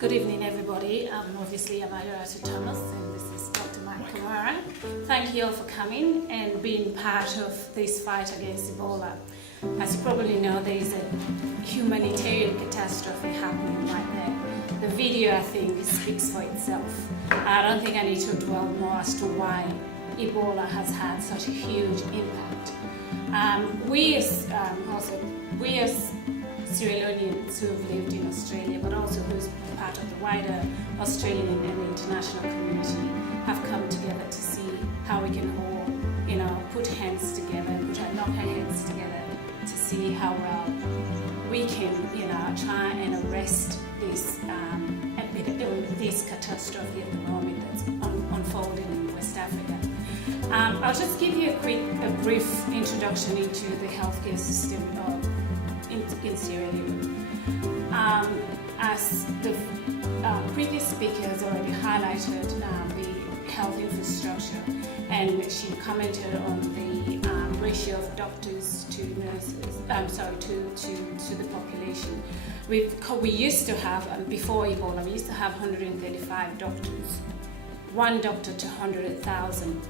Good evening, everybody. Obviously, I'm Ayoratu Thomas, and this is Dr. Mike Kamara. Thank you all for coming and being part of this fight against Ebola. As you probably know, there is a humanitarian catastrophe happening right there. The video, I think, speaks for itself. I don't think I need to dwell more as to why Ebola has had such a huge impact. We as Sierra Leoneans who have lived in Australia, but also who's part of the wider Australian and international community, have come together to see how we can all, put hands together, knock our heads together to see how well we can, try and arrest this this catastrophe at the moment that's unfolding in West Africa. I'll just give you a brief introduction into the healthcare system in Sierra Leone. As the previous speaker has already highlighted the health infrastructure, and she commented on the ratio of doctors to nurses, to the population. We used to have, before Ebola, we used to have 135 doctors, one doctor to 100,000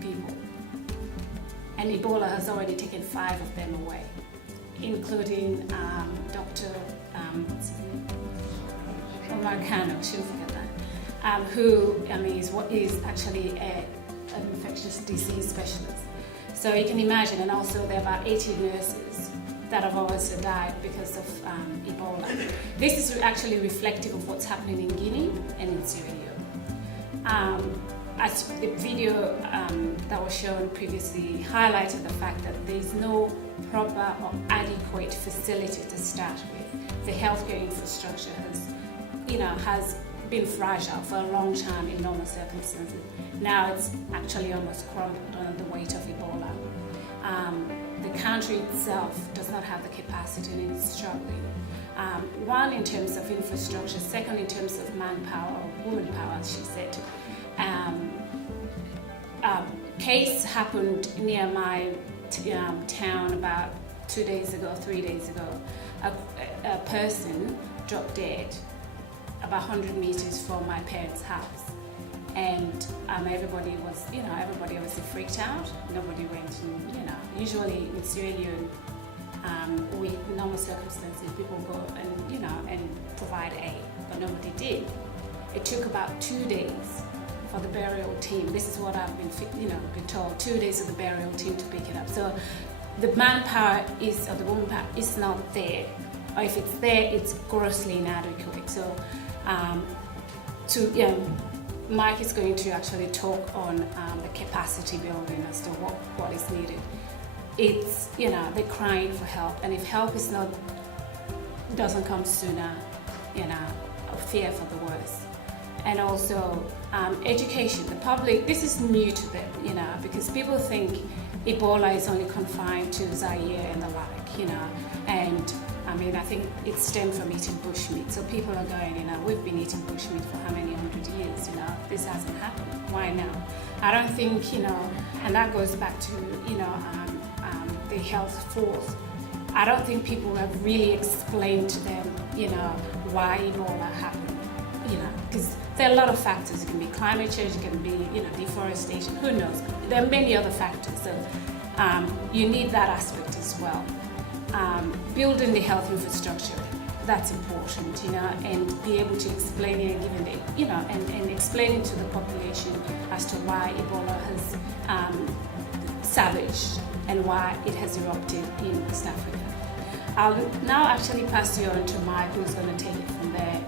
people. And Ebola has already taken 5 of them away, including Dr. Marcano, she'll forget that, who is actually an infectious disease specialist. So you can imagine, and also there are about 80 nurses that have also died because of Ebola. This is actually reflective of what's happening in Guinea and in Sierra Leone. As the video that was shown previously highlighted the fact that there is no proper or adequate facility to start with. The healthcare infrastructure has been fragile for a long time in normal circumstances. Now it's actually almost crumbled under the weight of Ebola. The country itself does not have the capacity and it's struggling. One, in terms of infrastructure, second, in terms of manpower, or woman power, as she said. Case happened near my town about 3 days ago. A person dropped dead about 100 meters from my parents' house, and everybody was obviously freaked out. Nobody went, usually in Sierra Leone, with normal circumstances, people go and provide aid, but nobody did. It took about 2 days for the burial team. This is what I've been told. 2 days of the burial team to pick it up. So the manpower or the woman power is not there, or if it's there, it's grossly inadequate. So, Mike is going to actually talk on the capacity building as to what is needed. It's they're crying for help, and if help doesn't come sooner, I fear for the worst. And also education. The public, this is new to them, because people think Ebola is only confined to Zaire and the like, and I think it stemmed from eating bushmeat. So people are going, we've been eating bushmeat for how many 100 years, this hasn't happened. Why now? I don't think, and that goes back to, the health force. I don't think people have really explained to them, why Ebola happened, because there are a lot of factors. It can be climate change, it can be, deforestation, who knows? There are many other factors, so you need that aspect as well. Building the health infrastructure, that's important, and be able to explain it, and explaining to the population as to why Ebola has savaged and why it has erupted in West Africa. I'll now actually pass you on to Mike, who's going to take it from there.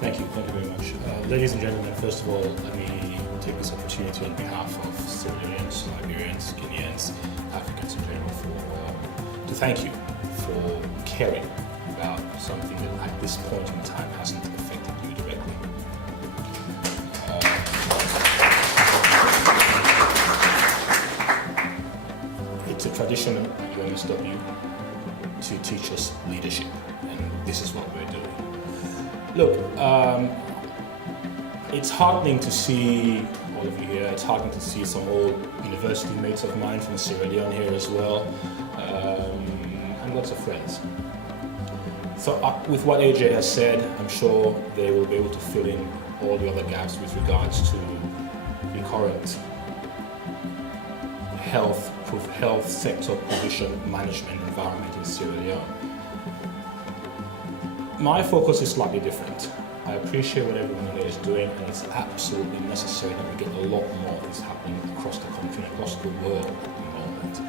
Thank you very much. Ladies and gentlemen, first of all, let me take this opportunity on behalf of Sierra Leoneans, Liberians, Guineans, Africans in general, to thank you for caring about something that at this point in time hasn't affected you directly. It's a tradition at UNSW to teach us leadership, and this is what we're doing. Look, it's heartening to see all of you here. It's heartening to see some old university mates of mine from Sierra Leone here as well, and lots of friends. So with what AJ has said, I'm sure they will be able to fill in all the other gaps with regards to the current health sector provision management environment in Sierra Leone. My focus is slightly different. I appreciate what everyone there is doing, and it's absolutely necessary that we get a lot more of this happening across the country and across the world at the moment.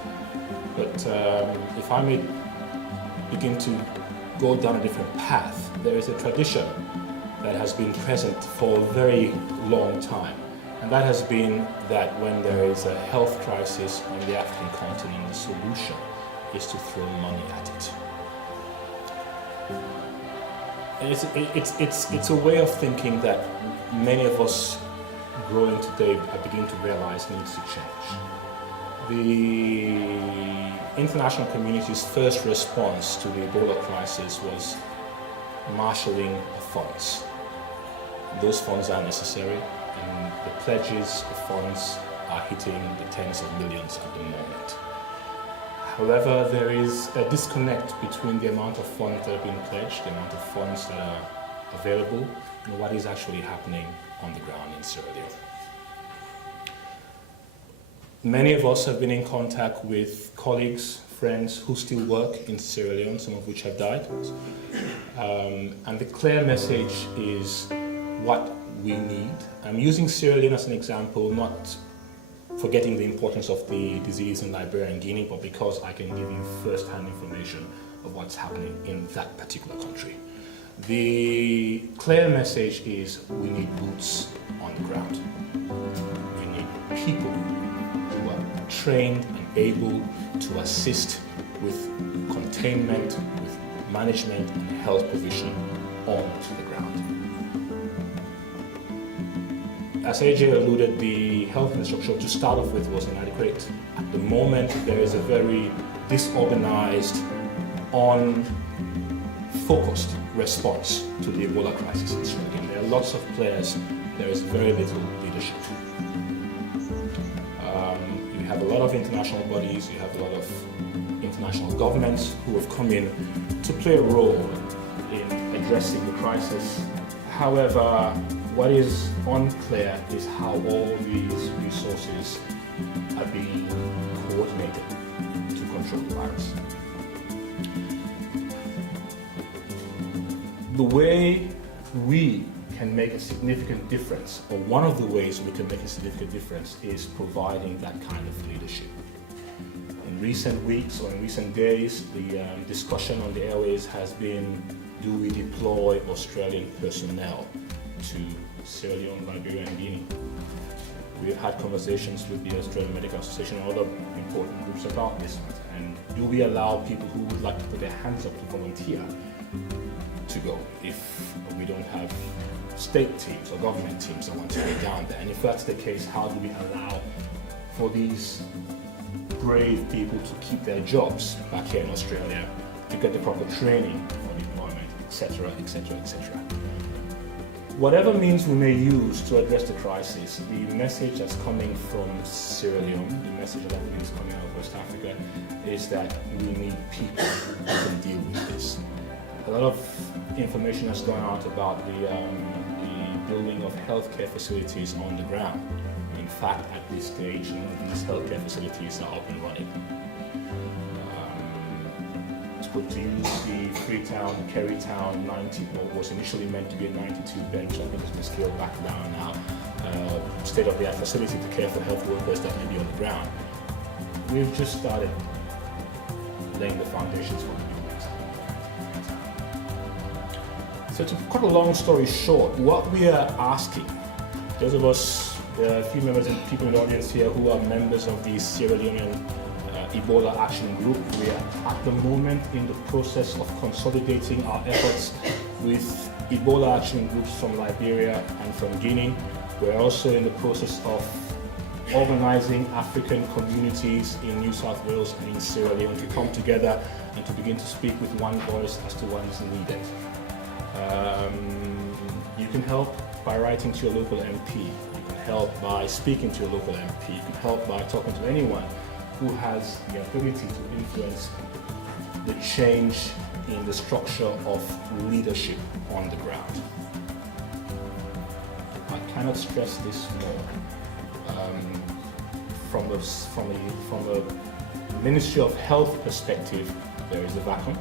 But if I may begin to go down a different path, there is a tradition that has been present for a very long time. And that has been that when there is a health crisis on the African continent, the solution is to throw money at it. It's a way of thinking that many of us growing today are beginning to realize needs to change. The international community's first response to the Ebola crisis was marshalling of funds. Those funds are necessary, and the pledges of funds are hitting the tens of millions at the moment. However, there is a disconnect between the amount of funds that are being pledged, the amount of funds that are available, and what is actually happening on the ground in Sierra Leone. Many of us have been in contact with colleagues, friends who still work in Sierra Leone, some of which have died. And the clear message is what we need. I'm using Sierra Leone as an example, not forgetting the importance of the disease in Liberia and Guinea, but because I can give you first-hand information of what's happening in that particular country. The clear message is we need boots on the ground. We need people who are trained and able to assist with containment, with management and health provision onto the ground. As AJ alluded, the health infrastructure to start off with was inadequate. At the moment, there is a very disorganized, unfocused response to the Ebola crisis in Sierra Leone. There are lots of players, there is very little leadership. You have a lot of international bodies, you have a lot of international governments who have come in to play a role in addressing the crisis. However, what is unclear is how all these resources are being coordinated to control the virus. The way we can make a significant difference, or one of the ways we can make a significant difference, is providing that kind of leadership. In recent weeks or in recent days, the discussion on the airways has been, do we deploy Australian personnel to Sierra Leone, Liberia and Guinea? We have had conversations with the Australian Medical Association and other important groups about this. And do we allow people who would like to put their hands up to volunteer to go if we don't have state teams or government teams that want to go down there? And if that's the case, how do we allow for these brave people to keep their jobs back here in Australia, to get the proper training for deployment, etc., etc., etc.? Whatever means we may use to address the crisis, the message that's coming from Sierra Leone, the message that is coming out of West Africa, is that we need people who can deal with this. A lot of information has gone out about the building of healthcare facilities on the ground. In fact, at this stage, none of these healthcare facilities are up and running. To put to use the Freetown, Kerrytown 90, what was initially meant to be a 92-bed, I think has been scaled back down now, state-of-the-art facility to care for health workers that may be on the ground. We've just started laying the foundations for the new ones. So to cut a long story short, what we are asking, those of us, there are a few members and people in the audience here who are members of the Sierra Leonean Ebola Action Group. We are at the moment in the process of consolidating our efforts with Ebola Action Groups from Liberia and from Guinea. We're also in the process of organizing African communities in New South Wales and in Sierra Leone to come together and to begin to speak with one voice as to what is needed. You can help by writing to your local MP. You can help by speaking to your local MP. You can help by talking to anyone who has the ability to influence the change in the structure of leadership on the ground. I cannot stress this more. From a Ministry of Health perspective, there is a vacuum.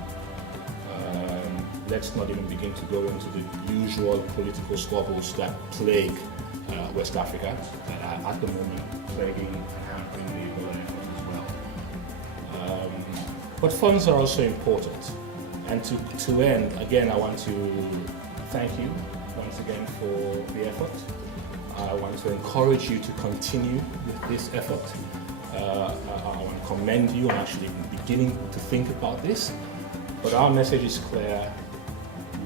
Let's not even begin to go into the usual political squabbles that plague West Africa, that are at the moment plaguing and hampering the Ebola effort as well. But funds are also important. And to end, again, I want to thank you once again for the effort. I want to encourage you to continue with this effort. I want to commend you on actually beginning to think about this. But our message is clear.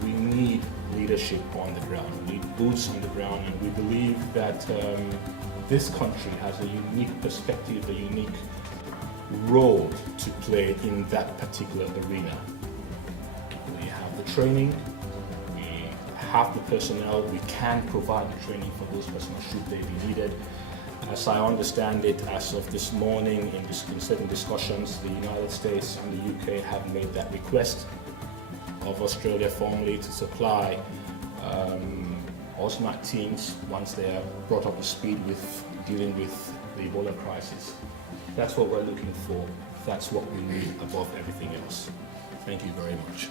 We need leadership on the ground. We need boots on the ground, and we believe that this country has a unique perspective, a unique role to play in that particular arena. We have the training, we have the personnel, we can provide the training for those personnel should they be needed. As I understand it, as of this morning, in certain discussions, the United States and the UK have made that request of Australia formally to supply OSMAC teams once they are brought up to speed with dealing with the Ebola crisis. That's what we're looking for. That's what we need above everything else. Thank you very much.